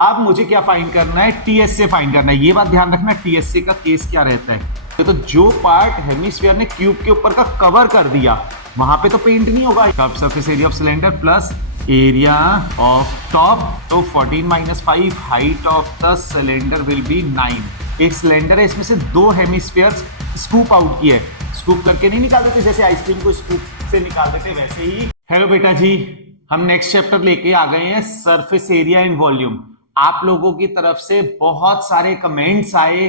अब मुझे क्या फाइंड करना है, टीएसए फाइंड करना है। ये बात ध्यान रखना, टीएसए का केस क्या रहता है, तो जो पार्ट हेमिस्फीयर ने क्यूब के ऊपर का कवर कर दिया वहां पे तो पेंट नहीं होगा। Top surface area of cylinder plus area of top, तो 14 minus 5, height of the cylinder will be 9। एक सिलेंडर है, इसमें से दो हेमिस्फीयर्स स्कूप आउट किए, स्कूप करके नहीं निकाल देते जैसे आइसक्रीम को स्कूप से निकाल देते वैसे ही। हेलो बेटा जी, हम नेक्स्ट चैप्टर लेके आ गए हैं, सरफेस एरिया एंड वॉल्यूम। आप लोगों की तरफ से बहुत सारे कमेंट्स आए,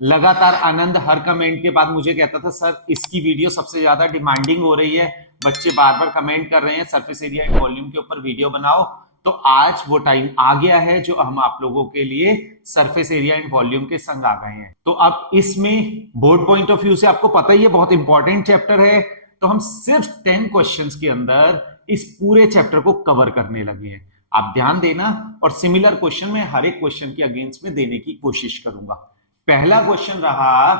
लगातार आनंद हर कमेंट के बाद मुझे कहता था सर इसकी वीडियो सबसे ज्यादा डिमांडिंग हो रही है, बच्चे बार बार कमेंट कर रहे हैं सरफेस एरिया एंड वॉल्यूम के ऊपर वीडियो बनाओ। तो आज वो टाइम आ गया है जो हम आप लोगों के लिए सरफेस एरिया एंड वॉल्यूम के संग आ गए हैं। तो अब इसमें बोर्ड पॉइंट ऑफ व्यू से आपको पता ही है बहुत इंपॉर्टेंट चैप्टर है, तो हम सिर्फ 10 क्वेश्चंस के अंदर इस पूरे चैप्टर को कवर करने लगे हैं। आप ध्यान देना, और सिमिलर क्वेश्चन में हर एक क्वेश्चन के अगेंस्ट में देने की कोशिश करूंगा। पहला क्वेश्चन रहा,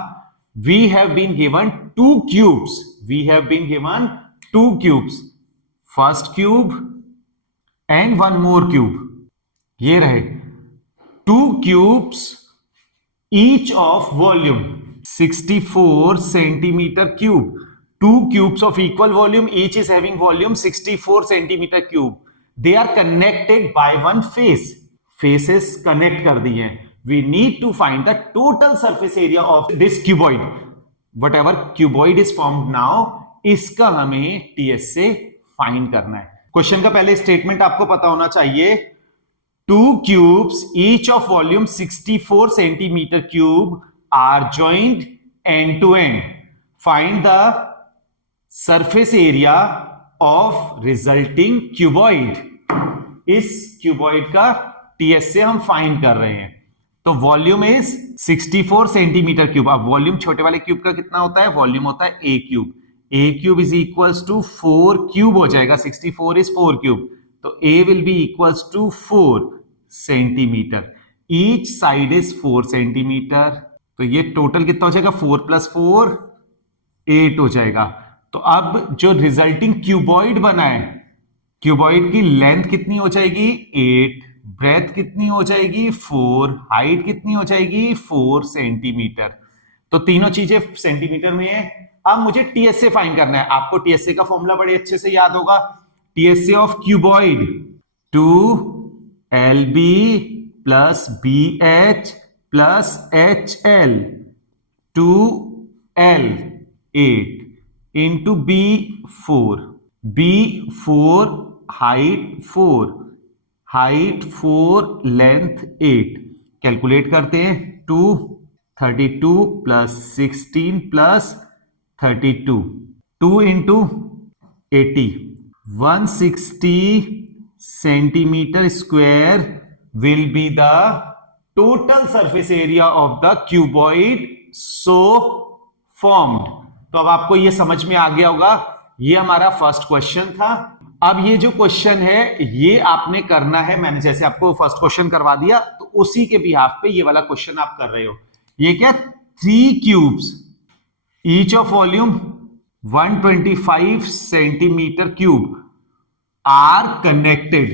we have been given two cubes, we have been given two cubes, first cube and one more cube. ये रहे two cubes each of volume 64 centimeter cube, two cubes of equal volume, each is having volume 64 centimeter cube. They are connected by one face. Faces connect कर दी हैं. We need to find the total surface area of this cuboid. Whatever cuboid is formed now, इसका हमें TS से find करना है। Question का पहले statement आपको पता होना चाहिए, two cubes each of volume 64 centimeter cube are joined end to end. Find the surface area of resulting cuboid. इस क्यूबॉइड का टीएस से हम फाइंड कर रहे हैं। तो वॉल्यूम इज 64 सेंटीमीटर क्यूब। अब वॉल्यूम छोटे वाले क्यूब का कितना होता है, वॉल्यूम होता है a cube. A cube is equals to 4 cube हो जाएगा, 64 इज 4 क्यूब, तो a will be equals to 4 centimetre. Each side is 4 centimetre, तो ये टोटल कितना हो जाएगा, 4 प्लस 4 8 हो जाएगा। तो अब जो रिजल्टिंग क्यूबॉइड बना है, क्यूबॉइड की लेंथ कितनी हो जाएगी 8, ब्रेथ कितनी हो जाएगी 4, हाइट कितनी हो जाएगी 4 सेंटीमीटर। तो तीनों चीजें सेंटीमीटर में है। अब मुझे टीएसए फाइंड करना है। आपको टीएसए का फॉर्मूला बड़े अच्छे से याद होगा, TSA of cuboid 2LB plus BH plus HL 2L 8 into B4, B4 height 4 length 8। Calculate करते हैं, 232 plus 16 plus 32, 2 into 80, 160 centimetre square will be the total surface area of the cuboid so formed. तो अब आपको ये समझ में आ गया होगा, ये हमारा फर्स्ट क्वेश्चन था। अब ये जो क्वेश्चन है ये आपने करना है, मैंने जैसे आपको फर्स्ट क्वेश्चन करवा दिया तो उसी के बिहाफ पे ये वाला क्वेश्चन आप कर रहे हो। ये क्या, 3 cubes each of volume 125 centimeter cube are connected,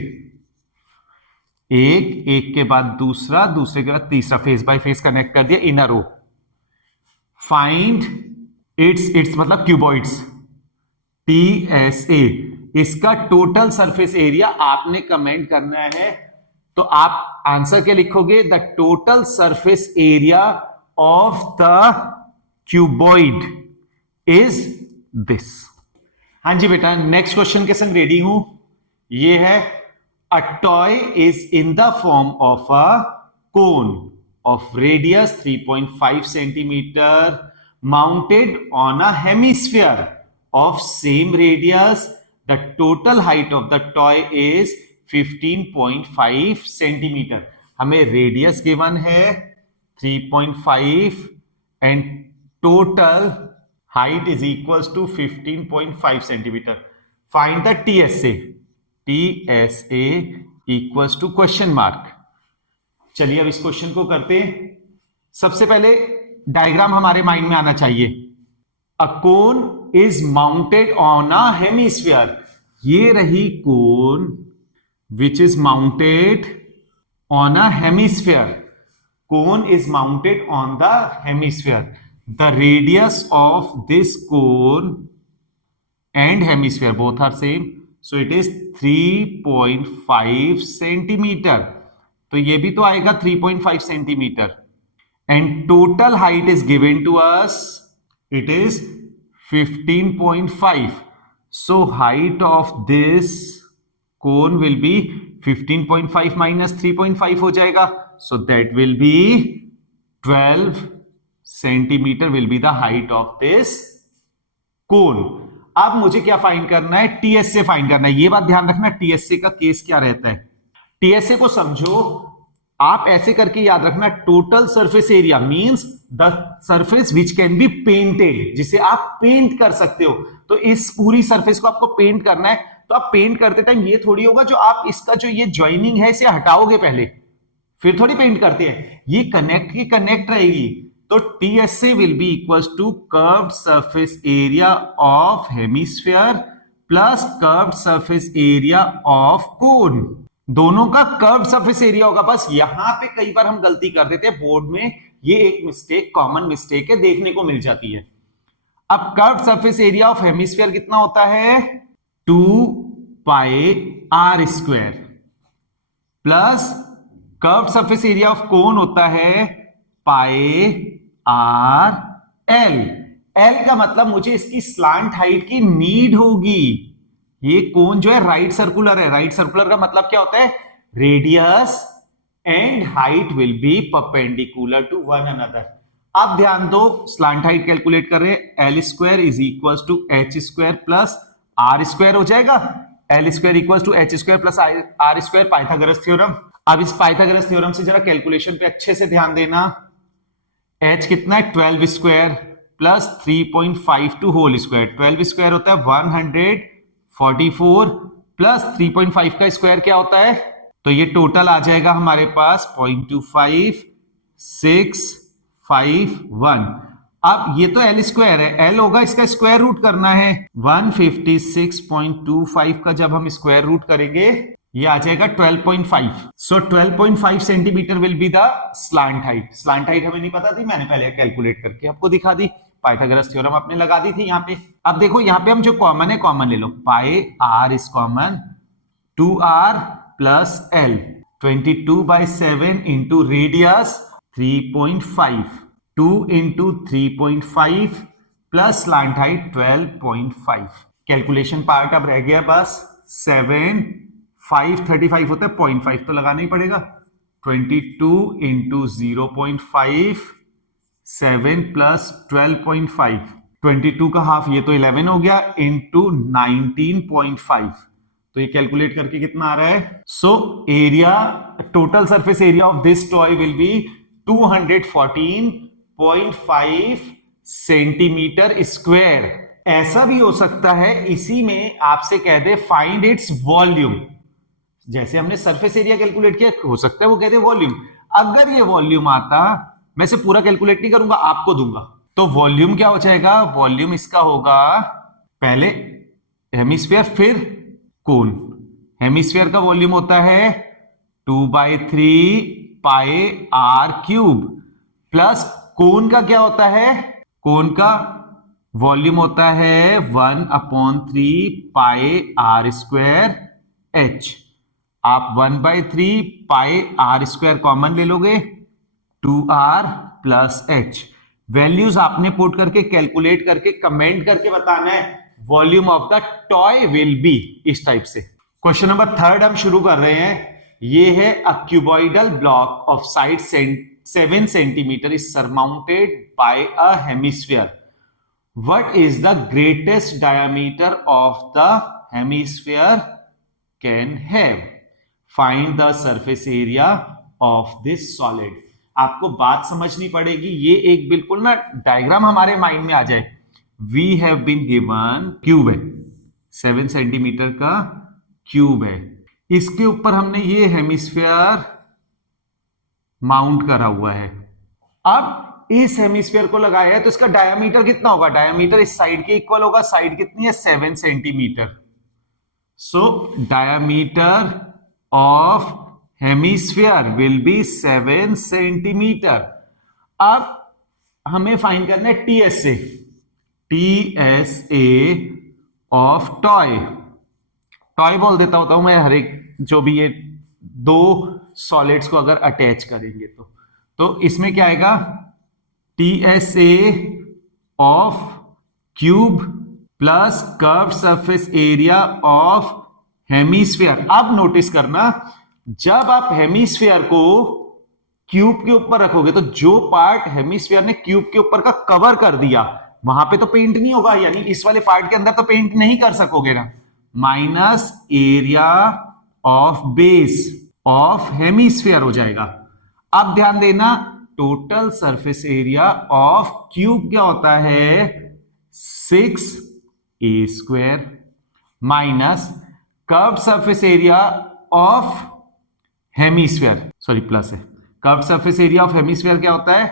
एक के बाद दूसरा, दूसरे के बाद तीसरा, फेस बाय फेस कनेक्ट कर दिया इन अ रो। फाइंड इट्स मतलब क्यूबॉइड्स, टीएसए, इसका टोटल सरफेस एरिया आपने कमेंट करना है। तो आप आंसर क्या लिखोगे, the total surface area of the cuboid is this. हाँ जी बेटा, नेक्स्ट क्वेश्चन के संग रेडी हूं। ये है, a toy is in the form of a cone of radius 3.5 centimetre mounted on a hemisphere of same radius. The total height of the toy is 15.5 centimeter. हमें radius given है 3.5 and total height is equals to 15.5 centimeter. Find the TSA, TSA equals to question mark. चलिए अब इस question को करते हैं। सबसे पहले डायग्राम हमारे माइंड में आना चाहिए। A cone is mounted on a hemisphere, ये रही cone which is mounted on a hemisphere. Cone is mounted on the hemisphere. The radius of this cone and hemisphere both are same, so it is 3.5 centimeter. तो ये भी तो आएगा 3.5 centimetre. And total height is given to us, it is 15.5. So height of this cone will be 15.5 minus 3.5 हो जाएगा. So that will be 12 centimeter will be the height of this cone. अब मुझे क्या फाइंड करना है? TSA find करना है. ये बात ध्यान रखना, टीएसए का केस क्या रहता है. टीएसए को समझो, आप ऐसे करके याद रखना, total surface area means the surface which can be painted, जिसे आप पेंट कर सकते हो. तो इस पूरी सरफेस को आपको पेंट करना है, तो आप पेंट करते टाइम ये थोड़ी होगा जो आप इसका जो ये ज्वाइनिंग है इसे हटाओगे पहले, फिर थोड़ी पेंट करते हैं. ये कनेक्ट की कनेक्ट रहेगी. तो TSA will be equals to curved surface area of hemisphere plus curved surface area of cone. दोनों का कर्व्ड सरफेस एरिया होगा. बस यहां पे कई बार हम गलती कर देते हैं बोर्ड में, ये एक मिस्टेक, कॉमन मिस्टेक है, देखने को मिल जाती है. अब curved surface area of hemisphere कितना होता है? 2 pi r square plus curved surface area of cone होता है पाई आर एल. एल का मतलब मुझे इसकी स्लांट हाइट की नीड होगी. ये कोन जो है राइट सर्कुलर है. राइट सर्कुलर का मतलब क्या होता है? Radius and height will be perpendicular to one another. अब ध्यान दो, स्लांट हाइट कैलकुलेट कर रहे हैं. L square is equal to H square plus R square हो जाएगा. L square equal to H square plus R square, Pythagoras theorem. अब इस पाइथागोरस थ्योरम से जरा कैलकुलेशन पे अच्छे से ध्यान देना. h कितना है? 12 square plus 3.52 whole square. 12 square होता है 144 प्लस 3.5 का स्क्वायर क्या होता है? तो ये टोटल आ जाएगा हमारे पास 0.25651. अब ये तो एल स्क्वायर है, एल होगा, इसका स्क्वायर रूट करना है. 156.25 का जब हम स्क्वायर रूट करेंगे ये आ जाएगा 12.5. सो 12.5 centimetre will be the slant height. Slant height हमें नहीं पता थी, मैंने पहले कैलकुलेट करके आपको दिखा दी. पाइथागोरस थ्योरम आपने लगा दी थी यहाँ पे. अब देखो यहाँ पे हम जो कॉमन है, कॉमन ले लो. Pi r is common, 2r plus L. 22/7 into radius 3.5, 2 into 3.5 plus slant height 12.5. Calculation part अब रह गया बस. 7 5 35 होता है, 0.5 तो लगाना ही पड़ेगा. 22 इंटू 0.5, 7 प्लस 12.5, 22 का हाफ ये तो 11 हो गया, इंटू 19.5. तो ये कैलकुलेट करके कितना आ रहा है? So area, total surface area of this toy will be 214.5 centimetre square. ऐसा भी हो सकता है इसी में आपसे कह दे फाइंड इट्स वॉल्यूम. जैसे हमने सरफेस एरिया कैलकुलेट किया, हो सकता है वो कहते वॉल्यूम. अगर ये वॉल्यूम आता, मैं से पूरा कैलकुलेट नहीं करूंगा, आपको दूंगा. तो वॉल्यूम क्या हो जाएगा? वॉल्यूम इसका होगा पहले हेमिस्फीयर फिर कोन. हेमिस्फीयर का वॉल्यूम होता है 2/3 पाई आर क्यूब प्लस कोन का क्या होता है? कोन का वॉल्यूम होता है 1/3 पाई आर स्क्वायर एच. आप 1/3 पाई आर स्क्वायर कॉमन ले लोगे, 2r प्लस एच. वैल्यूज आपने पुट करके कैलकुलेट करके कमेंट करके बताना है volume of the toy will be, इस टाइप से. क्वेश्चन नंबर 3 हम शुरू कर रहे हैं. ये है अ cuboidal block of side 7 centimetre is surmounted bye a hemisphere. What is the greatest diameter of the hemisphere can have? Find the surface area of this solid. आपको बात समझनी पड़ेगी. ये एक बिल्कुल ना डायग्राम हमारे माइंड में आ जाए. We have been given cube है, 7 सेंटीमीटर का क्यूब है. इसके ऊपर हमने ये हेमिस्फीयर माउंट करा हुआ है. अब इस हेमिस्फीयर को लगाया है तो इसका डायमीटर कितना होगा? डायमीटर इस साइड के इक्वल होगा. साइड कितनी है? 7 centimetre. So diameter of hemisphere will be 7 centimetre. अब हमें फाइंड करना है TSA, TSA of toy. Toy बोल देता होता हूं मैं हर एक जो भी ये दो सॉलिड्स को अगर अटैच करेंगे तो इसमें क्या आएगा, TSA of cube plus curve surface area of hemisphere. अब नोटिस करना, जब आप हेमिस्फीयर को क्यूब के ऊपर रखोगे तो जो पार्ट हेमिस्फीयर ने क्यूब के ऊपर का कवर कर दिया वहां पे तो पेंट नहीं होगा, यानी इस वाले पार्ट के अंदर तो पेंट नहीं कर सकोगे ना, minus area of base of hemisphere हो जाएगा। अब ध्यान देना, total surface area of cube क्या होता है, 6a² minus curve surface area of hemisphere, sorry plus है, curve surface area of hemisphere क्या होता है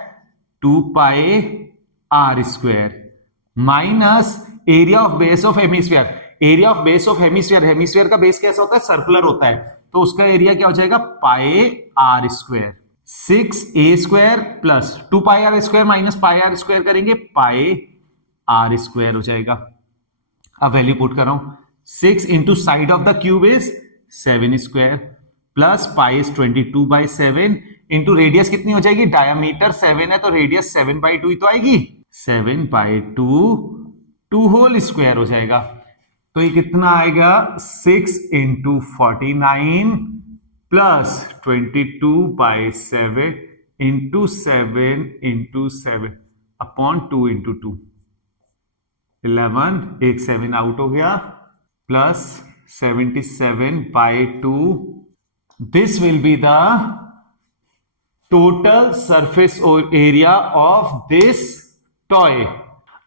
2πr² minus area of base of hemisphere. Area of base of hemisphere, hemisphere का base कैसा होता है, सर्कुलर होता है, तो उसका एरिया क्या हो जाएगा πr²। 6a² plus 2πr² minus πr² करेंगे πr² हो जाएगा। अब वैल्यू पुट कर रहा हूं, 6 into side of the cube is 7² plus pi is 22/7 into radius कितनी हो जाएगी, डायमीटर 7 है तो रेडियस 7/2 ही तो आएगी, 7/2 2 होल स्क्वायर हो जाएगा। तो ये कितना आएगा, 6 into 49 plus 22/7 into 7 into 7 upon 2 into 2, 11, एक 7 आउट हो गया, plus 77/2। This will be the total surface area of this toy।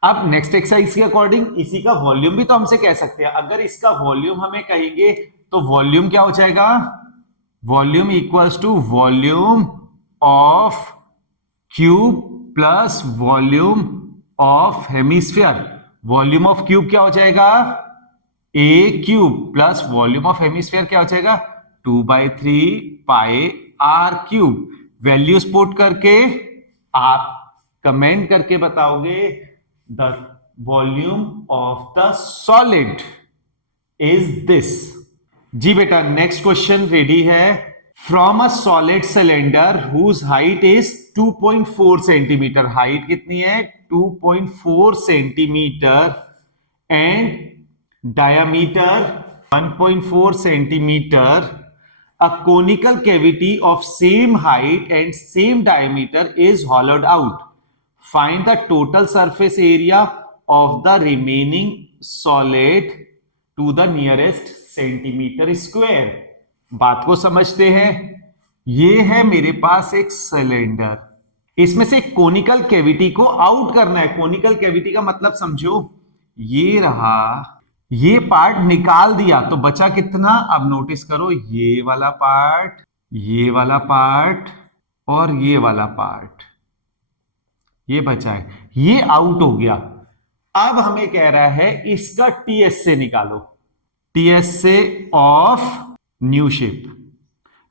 अब नेक्स्ट एक्सरसाइज के अकॉर्डिंग इसी का वॉल्यूम भी तो हमसे कह सकते हैं। अगर इसका वॉल्यूम हमें कहेंगे तो वॉल्यूम क्या हो जाएगा, volume equals to volume of cube plus volume of hemisphere. Volume of cube क्या हो जाएगा, a cube plus volume of hemisphere क्या हो जाएगा 2/3πr³। वैल्यूज पुट करके आप कमेंट करके बताओगे the volume of the solid is this. जी बेटा, नेक्स्ट क्वेश्चन रेडी है। From a solid cylinder whose height is 2.4 centimetre, height कितनी है 2.4 centimetre and diameter 1.4 centimeter, a conical cavity of same height and same diameter is hollowed out. Find the total surface area of the remaining solid to the nearest centimeter square। बात को समझते हैं, ये है मेरे पास एक सिलेंडर, इसमें से कोनिकल कैविटी को आउट करना है। कोनिकल कैविटी का मतलब समझो, ये रहा, ये पार्ट निकाल दिया तो बचा कितना, अब नोटिस करो, ये वाला पार्ट, ये वाला पार्ट और ये वाला पार्ट, ये बचा है, ये आउट हो गया। अब हमें कह रहा है इसका टीएसए निकालो, TSA of new shape.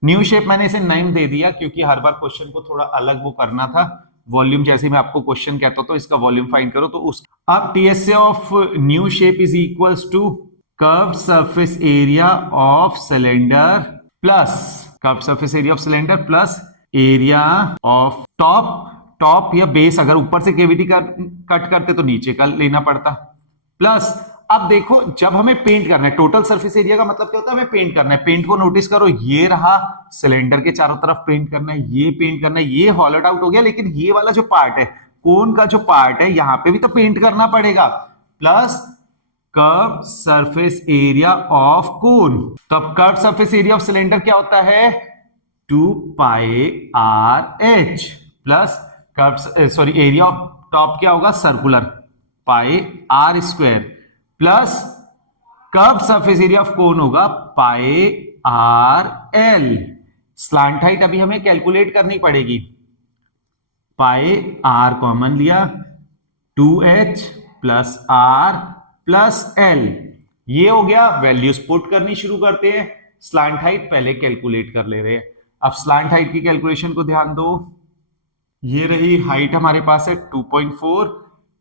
New shape मैंने इसे नेम दे दिया क्योंकि हर बार क्वेश्चन को थोड़ा अलग वो करना था। वॉल्यूम जैसे मैं आपको क्वेश्चन कहता हूं तो इसका वॉल्यूम फाइंड करो, तो उस अब TSA of new shape is equals to curve surface area of cylinder plus curve surface area of cylinder plus area of top या बेस। अगर ऊपर से केविटी कट करते तो नीचे का लेना पड़ता, प्लस अब देखो जब हमें पेंट करना है, टोटल सरफेस एरिया का मतलब क्या होता है, हमें पेंट करना है। पेंट को नोटिस करो, ये रहा सिलेंडर के चारों तरफ पेंट करना है, ये पेंट करना है, ये हॉलोड आउट हो गया, लेकिन ये वाला जो पार्ट है, कोन का जो पार्ट है, यहां पे भी तो पेंट करना पड़ेगा, plus curve surface area of कोन। तो अब curve surface area of cylinder क्या होता है 2πrh plus curve area of top क्या होगा circular πr² plus curve surface area of कोन होगा πrl। स्लैंट हाइट अभी हमें कैलकुलेट करनी पड़ेगी, πr कॉमन लिया, 2h plus r plus l, ये हो गया। वैल्यूज पुट करनी शुरू करते हैं, स्लैंट हाइट पहले कैलकुलेट कर ले रहे हैं। अब स्लैंट हाइट की कैलकुलेशन को ध्यान दो, ये रही हाइट हमारे पास है 2.4,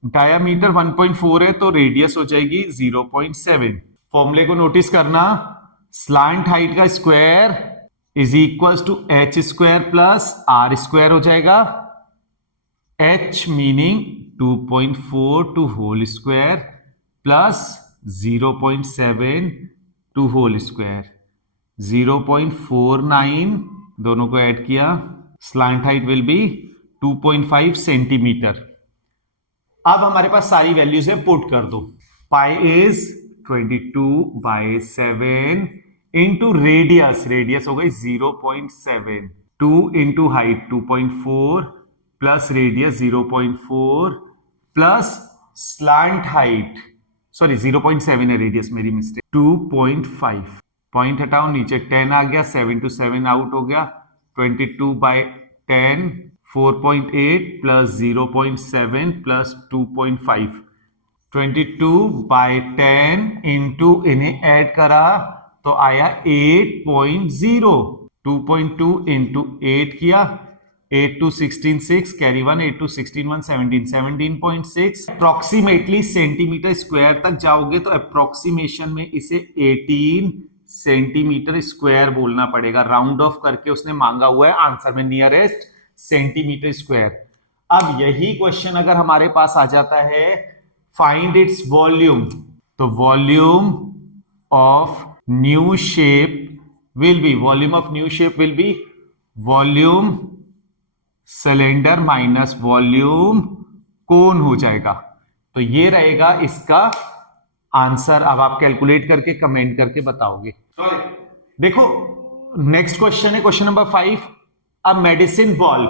डायामीटर 1.4 है तो रेडियस हो जाएगी 0.7। फॉर्मूले को नोटिस करना, स्लैंट हाइट का square is equals to H square plus R square हो जाएगा, h meaning 2.4 two whole square plus 0.7 two whole square, 0.49 दोनों को ऐड किया, slant height will be 2.5 centimeter. अब हमारे पास सारी वैल्यूज है, पुट कर दो। Pi is 22/7 into radius, radius हो गई 0.7, 2 into height 2.4 plus radius 0.4 plus slant height, sorry 0.7 है रेडियस, मेरी मिस्टेक, 2.5। पॉइंट हटाओ, नीचे 10 आ गया, 7 to 7 आउट हो गया, 22/10 4.8 प्लस 0.7 प्लस 2.5, 22/10 इंटू इन्हें ऐड करा तो आया 8.0, 2.2 इंटू 8 किया, 8 to 16 6, carry 1, 8 to 16 1 17, 17.6। Approximately centimetre square तक जाओगे तो अप्रोक्सीमेशन में इसे 18 सेंटीमीटर स्क्वायर बोलना पड़ेगा, राउंड ऑफ करके उसने मांगा हुआ है आंसर में नियरेस्ट सेंटीमीटर स्क्वायर। अब यही क्वेश्चन अगर हमारे पास आ जाता है फाइंड इट्स वॉल्यूम, तो volume of new shape will be, volume of new shape will be volume cylinder minus volume cone हो जाएगा। तो ये रहेगा इसका आंसर। अब आप कैलकुलेट करके कमेंट करके बताओगे। देखो नेक्स्ट क्वेश्चन है question number 5, a medicine ball,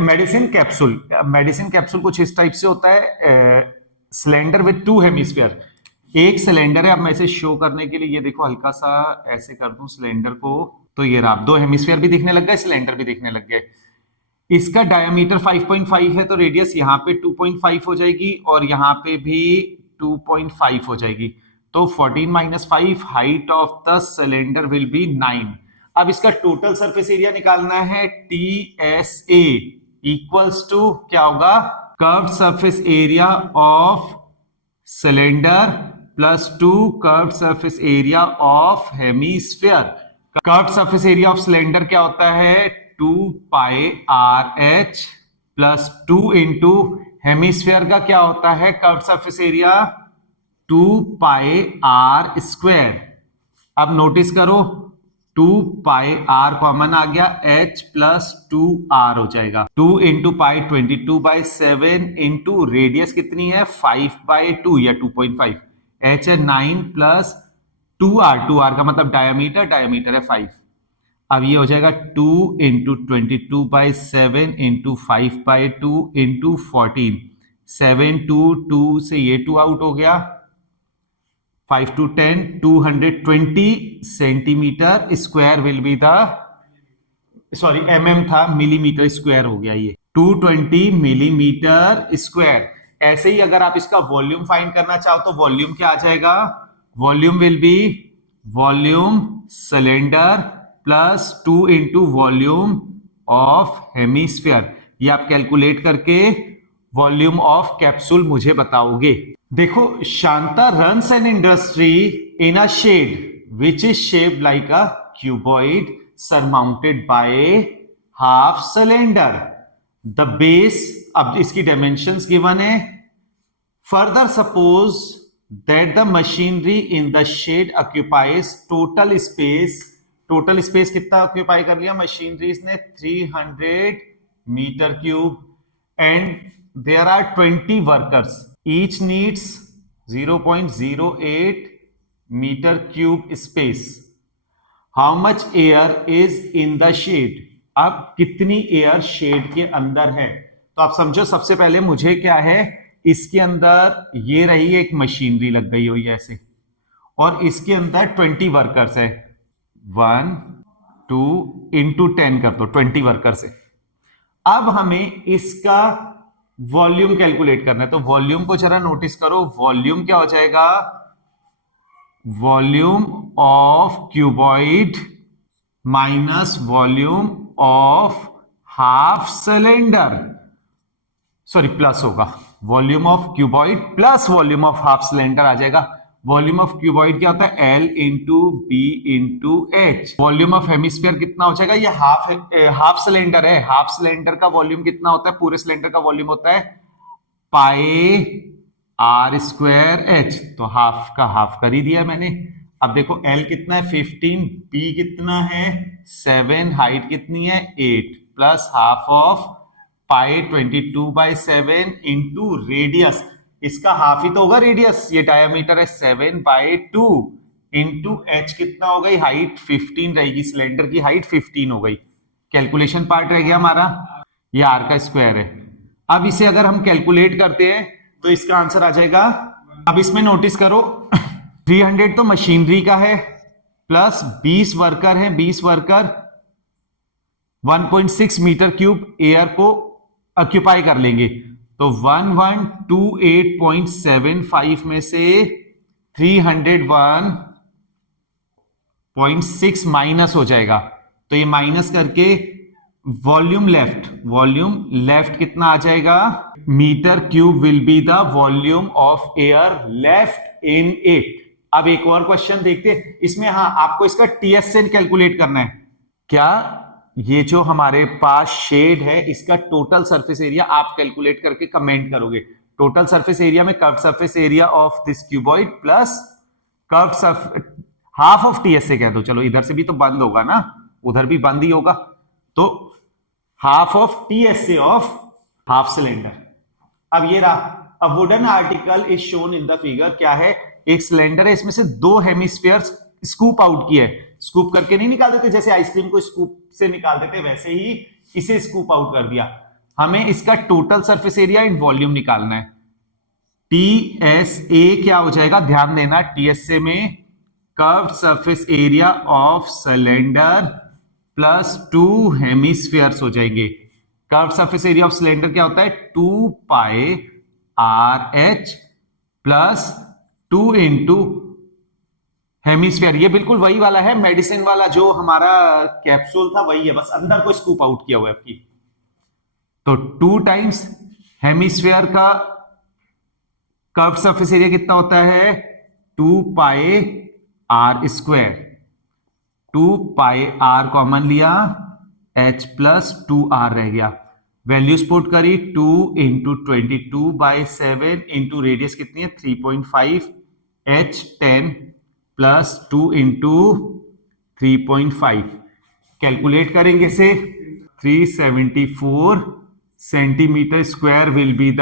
medicine capsule, medicine capsule कुछ इस टाइप से होता है, सिलेंडर विद 2 हेमिस्फीयर, एक सिलेंडर है। अब मैं इसे शो करने के लिए ये देखो हल्का सा ऐसे कर दूं सिलेंडर को, तो ये रहा, 2 हेमिस्फीयर भी दिखने लग गए, सिलेंडर भी दिखने लग गए। इसका डायमीटर 5.5 है तो रेडियस यहाँ पे 2.5 हो जाएगी और यहाँ पे भी 2.5 हो जाएगी, तो 14 - 5, height of the cylinder will be 9। अब इसका टोटल सरफेस एरिया निकालना है, TSA इक्वल्स टू क्या होगा, curved surface area of cylinder plus 2 curved surface area of hemisphere. Curved surface area of cylinder क्या होता है, 2πRH प्लस 2 इंटू हेमीस्फीयर का क्या होता है कर्व्ड सरफेस एरिया, 2πr²। अब नोटिस करो 2πr कॉमन आ गया, H प्लस 2r हो जाएगा, 2 इंटू पाई 22/7 इंटू रेडियस कितनी है 5/2 या 2.5, H है 9 प्लस 2r, 2r का मतलब डायमीटर, डायमीटर है 5। अब ये हो जाएगा 2 इंटू 22/7 इंटू 5/2 इंटू 14, 7 2 2 से ये 2 आउट हो गया, 5 to 10 220 centimetre square will be the, sorry mm था, मिलीमीटर स्क्वायर हो गया, ये 220 मिलीमीटर स्क्वायर। ऐसे ही अगर आप इसका वॉल्यूम फाइंड करना चाहो तो वॉल्यूम क्या आ जाएगा, volume will be volume cylinder plus 2 into volume of hemisphere. ये आप कैलकुलेट करके वॉल्यूम ऑफ कैप्सूल मुझे बताओगे। देखो Shanta runs an industry in a shed which is shaped like a cuboid surmounted by half cylinder, the base, अब इसकी dimensions given है। Further suppose that the machinery in the shed occupies total space, total space कितना occupy कर लिया machineries ने, 300 meter cube, and there are 20 workers, each needs 0.08 meter cube space. How much air is in the shed, अब कितनी air shade के अंदर है। तो आप समझो सबसे पहले मुझे क्या है, इसके अंदर ये रही एक मशीनरी लग गई हुई है ऐसे, और इसके अंदर 20 वर्कर्स है, 1 2 इंटू 10 कर दो, 20 वर्कर्स है। अब हमें इसका वॉल्यूम कैलकुलेट करना है, तो वॉल्यूम को जरा नोटिस करो, वॉल्यूम क्या हो जाएगा, volume of cuboid minus volume of half cylinder, sorry plus होगा, volume of cuboid plus volume of half cylinder आ जाएगा। वॉल्यूम ऑफ क्यूबॉइड क्या होता है, L into B into H. Volume of hemisphere कितना हो जाएगा, ये हाफ सिलेंडर है, हाफ सिलेंडर का वॉल्यूम कितना होता है, पूरे सिलेंडर का वॉल्यूम होता है पाई आर स्क्वायर एच, तो हाफ का हाफ कर ही दिया मैंने। अब देखो L कितना है 15, B कितना है 7, हाइट कितनी है 8, plus half of pi 22/7 into radius, इसका हाफ ही तो होगा रेडियस, ये डायमीटर है 7/2 इंटू एच कितना हो गई, हाइट 15 रहेगी, सिलेंडर की हाइट 15 हो गई। कैलकुलेशन पार्ट रह गया हमारा, ये आर का स्क्वायर है। अब इसे अगर हम कैलकुलेट करते हैं तो इसका आंसर आ जाएगा, अब इसमें नोटिस करो 300 तो मशीनरी का है, प्लस 20 वर्कर है, 20 वर्कर 1.6 मीटर क्यूब एयर को ऑक्यूपाई कर लेंगे, तो 1128.75 में से 301.6 माइनस हो जाएगा, तो ये माइनस करके वॉल्यूम लेफ्ट कितना आ जाएगा, meter cube will be the volume of air left in it. अब एक और क्वेश्चन देखते हैं इसमें, हाँ आपको इसका टीएसएन कैलकुलेट करना है। क्या ये जो हमारे पास शेड है इसका टोटल सरफेस एरिया आप कैलकुलेट करके कमेंट करोगे। टोटल सरफेस एरिया में curve surface area of this cuboid plus curve surface half of TSA कह दो, चलो इधर से भी तो बंद होगा ना, उधर भी बंद ही होगा, तो half of TSA of half cylinder. अब ये रहा, a wooden article is shown in the figure, क्या है, एक सिलेंडर है, इसमें से दो हेमिस्फीयर्स स्कूप आउट किए, स्कूप करके नहीं निकाल देते, जैसे आइसक्रीम को स्कूप से निकाल देते वैसे ही इसे स्कूप आउट कर दिया। हमें इसका total surface area in volume निकालना है। टीएसए क्या हो जाएगा, ध्यान देना, टीएसए में curved surface area of cylinder plus 2 hemispheres हो जाएंगे। Curved surface area of cylinder क्या होता है, 2 pi r H plus 2 into hemisphere, ये बिल्कुल वही वाला है, मेडिसिन वाला जो हमारा कैप्सूल था वही है, बस अंदर को स्कूप आउट किया हुआ है आपकी। तो 2 टाइम्स हेमिस्फीयर का कर्व सरफेस एरिया कितना होता है, 2 pi r square, 2 pi r common लिया, एच प्लस 2 आर रह गया, वैल्यूज पुट करी, 2 इंटू 22/7 इंटू रेडियस कितनी है 3.5, एच 10 प्लस 2 इंटू 3.5, कैलकुलेट करेंगे से 374 centimetre square will be the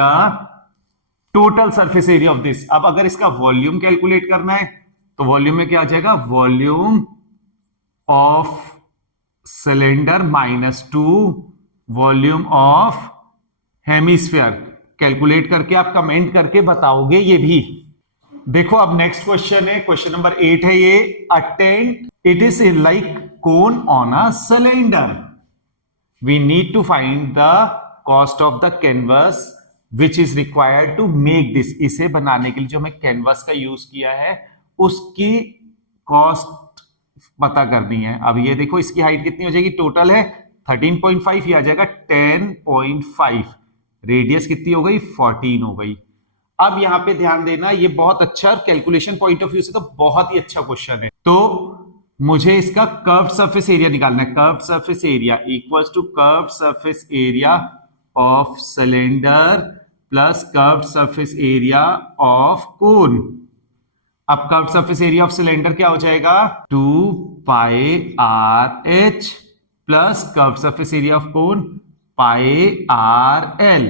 total surface area of this. अब अगर इसका वॉल्यूम कैलकुलेट करना है तो वॉल्यूम में क्या आ जाएगा, volume of cylinder minus 2 volume of hemisphere, calculate करके आप कमेंट करके बताओगे ये भी। देखो अब नेक्स्ट क्वेश्चन है, क्वेश्चन नंबर 8 है ये, a tent it is like cone on a cylinder, we need to find the cost of the canvas which is required to make this. इसे बनाने के लिए जो हमें कैनवस का यूज किया है उसकी कॉस्ट पता करनी है। अब ये देखो इसकी हाइट कितनी हो जाएगी, टोटल है 13.5, ये आ जाएगा 10.5, रेडियस कितनी हो गई 14 हो गई। अब यहां पे ध्यान देना, ये बहुत अच्छा, कैलकुलेशन पॉइंट ऑफ व्यू से तो बहुत ही अच्छा क्वेश्चन है। तो मुझे इसका कर्व सरफेस एरिया निकालना है, curve surface area equals to curve surface area of cylinder plus curve surface area of cone. अब curve surface area of cylinder क्या हो जाएगा, 2 pi r H plus curve surface area of cone pi r L,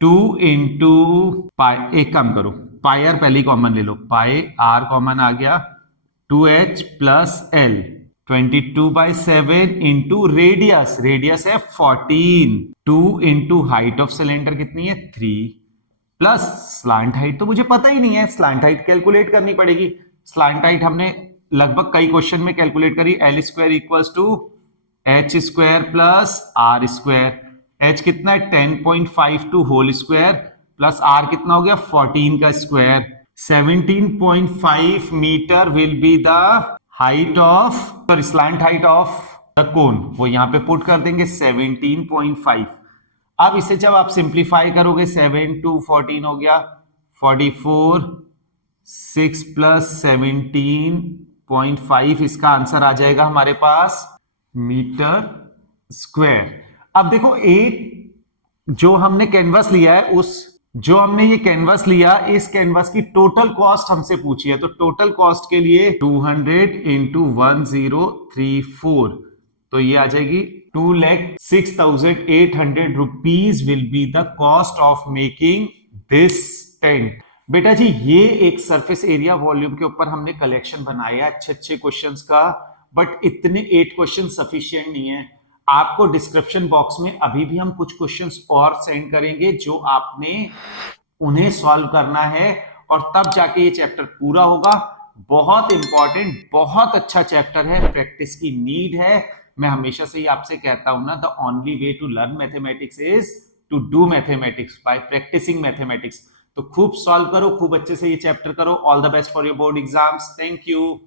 2 into pi, एक काम करो पाई are पहले common ले लो, पाई आर कॉमन आ गया, 2h plus L, 22/7 into radius, radius है 14, 2 इंटू हाइट ऑफ सिलेंडर कितनी है 3, प्लस स्लांट हाइट तो मुझे पता ही नहीं है, स्लांट हाइट कैलकुलेट करनी पड़ेगी। स्लांट हाइट हमने लगभग कई क्वेश्चन में कैलकुलेट करी, L square equals to H square plus R square, H कितना है 10.52 होल स्क्वायर प्लस आर कितना हो गया 14 का square, 17.5 meter will be the height of, sorry slant height of the cone, वो यहां पे पुट कर देंगे 17.5। अब इसे जब आप सिंप्लीफाई करोगे 7 2 14 हो गया 44, 6 प्लस 17.5 इसका आंसर आ जाएगा हमारे पास मीटर स्क्वायर। अब देखो एक जो हमने कैनवस लिया है जो हमने ये कैनवस लिया, इस कैनवस की टोटल कॉस्ट हमसे पूछी है, तो टोटल कॉस्ट के लिए 200 इंटू 1034, तो ये आ जाएगी 2,06,800 rupees will be the cost of making this tent. बेटा जी ये एक सरफेस एरिया वॉल्यूम के ऊपर हमने कलेक्शन बनाया अच्छे अच्छे क्वेश्चंस का, बट इतने 8 क्वेश्चन सफिशिएंट नहीं है। आपको डिस्क्रिप्शन बॉक्स में अभी भी हम कुछ क्वेश्चंस और सेंड करेंगे जो आपने उन्हें सॉल्व करना है, और तब जाके ये चैप्टर पूरा होगा। बहुत इंपॉर्टेंट, बहुत अच्छा चैप्टर है, प्रैक्टिस की नीड है। मैं हमेशा से ही आपसे कहता हूं ना, the only way to learn mathematics is to do mathematics by practising mathematics. तो खूब सॉल्व करो, खूब अच्छे से ये चैप्टर करो। All the best for your board exams. Thank you.